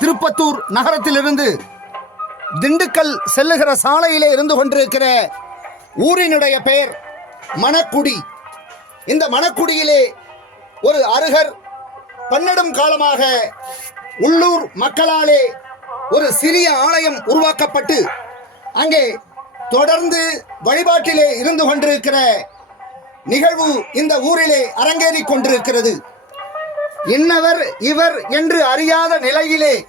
திருப்பத்தூர் நகரத்திலிருந்து திண்டுக்கல் செல்லுகிற சாலையிலே இருந்து கொண்டிருக்கிற ஊரினுடைய பெயர் மணக்குடி. இந்த மணக்குடியிலே ஒரு அருகர் பன்னெடும் காலமாக உள்ளூர் மக்களாலே ஒரு சிறிய ஆலயம் உருவாக்கப்பட்டு அங்கே தொடர்ந்து வழிபாட்டிலே இருந்து கொண்டிருக்கிற நிகழ்வு இந்த ஊரிலே அரங்கேறி கொண்டிருக்கிறது. இன்னவர் இவர் என்று அறியாத நிலையிலே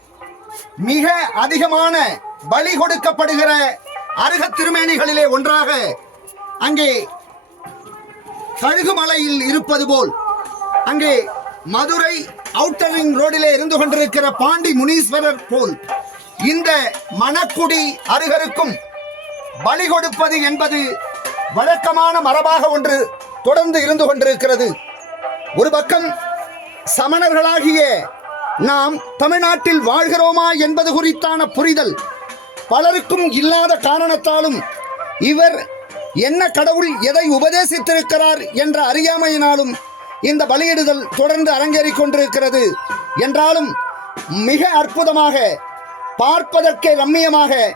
மிக அதிகமான பலி கொடுக்கப்படுகிற அருக திருமேனிகளிலே ஒன்றாக அங்கே கழுகுமலையில் இருப்பது போல் அங்கே மதுரை அவுட்டர் ரோடிலே இருந்து கொண்டிருக்கிற பாண்டி முனீஸ்வரர் போல் இந்த மணக்குடி அருகருக்கும் பலி கொடுப்பது என்பது வழக்கமான மரபாக ஒன்று தொடர்ந்து இருந்து கொண்டிருக்கிறது. ஒரு பக்கம் சமணர்களாகிய நாம் தமிழ்நாட்டில் வாழ்கிறோமா என்பது குறித்தான புரிதல் பலருக்கும் இல்லாத காரணத்தாலும் இவர் என்ன கடவுள் எதை உபதேசித்திருக்கிறார் என்ற அறியாமையினாலும் இந்த பலியிடுதல் தொடர்ந்து அரங்கேறிக் கொண்டிருக்கிறது. என்றாலும் மிக அற்புதமாக பார்ப்பதற்கே ரம்மியமாக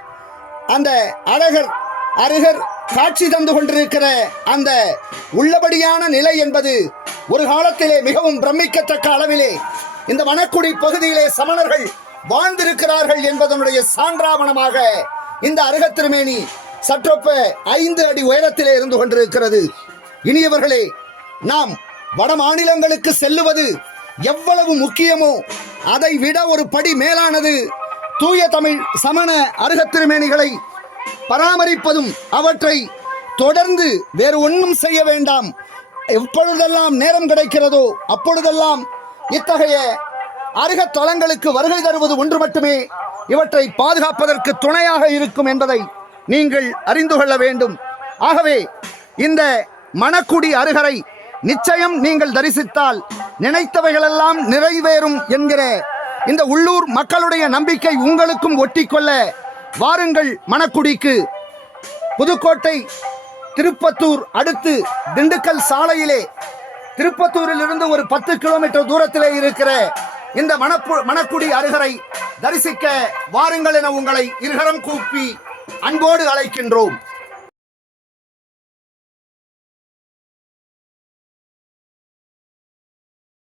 அந்த அழகர் அருகர் காட்சி தந்து கொண்டிருக்கிற அந்த உள்ளபடியான நிலை என்பது ஒரு காலத்திலே மிகவும் பிரமிக்கத்தக்க அளவிலே இந்த வனக்குடி பகுதியிலே சமணர்கள் வாழ்ந்திருக்கிறார்கள் என்பதனுடைய சான்றாவணமாக இந்த அருகத்திருமேனி சற்றொப்ப ஐந்து அடி உயரத்திலே இருந்து கொண்டிருக்கிறது. இனியவர்களே நாம் வட மாநிலங்களுக்கு செல்லுவது எவ்வளவு முக்கியமோ அதை விட ஒரு படி மேலானது தூய தமிழ் சமண அருகத்திருமேனிகளை பராமரிப்பதும் அவற்றை தொடர்ந்து வேறு ஒன்றும் செய்ய வேண்டாம். எப்பொழுதெல்லாம் நேரம் கிடைக்கிறதோ அப்பொழுதெல்லாம் இத்தகைய அருகத் தலங்களுக்கு வருகை தருவது ஒன்று மட்டுமே. இவற்றை பாதுகாப்பதற்கு துணையாக இருக்கும் என்பதை நீங்கள் அறிந்து கொள்ள வேண்டும். ஆகவே இந்த மணக்குடி அருகரை நிச்சயம் நீங்கள் தரிசித்தால் நினைத்தவைகளெல்லாம் நிறைவேறும் என்கிற இந்த உள்ளூர் மக்களுடைய நம்பிக்கை உங்களுக்கும் ஒட்டிக்கொள்ள வாருங்கள் மணக்குடிக்கு. புதுக்கோட்டை திருப்பத்தூர் அடுத்து திண்டுக்கல் சாலையிலே. திருப்பத்தூரில் இருந்து ஒரு பத்து கிலோமீட்டர் தூரத்திலே இருக்கிற இந்த மணப்பு மணக்குடி அருகரை தரிசிக்க வாருங்கள் என உங்களை இருகரம் கூப்பி அன்போடு அழைக்கின்றோம்.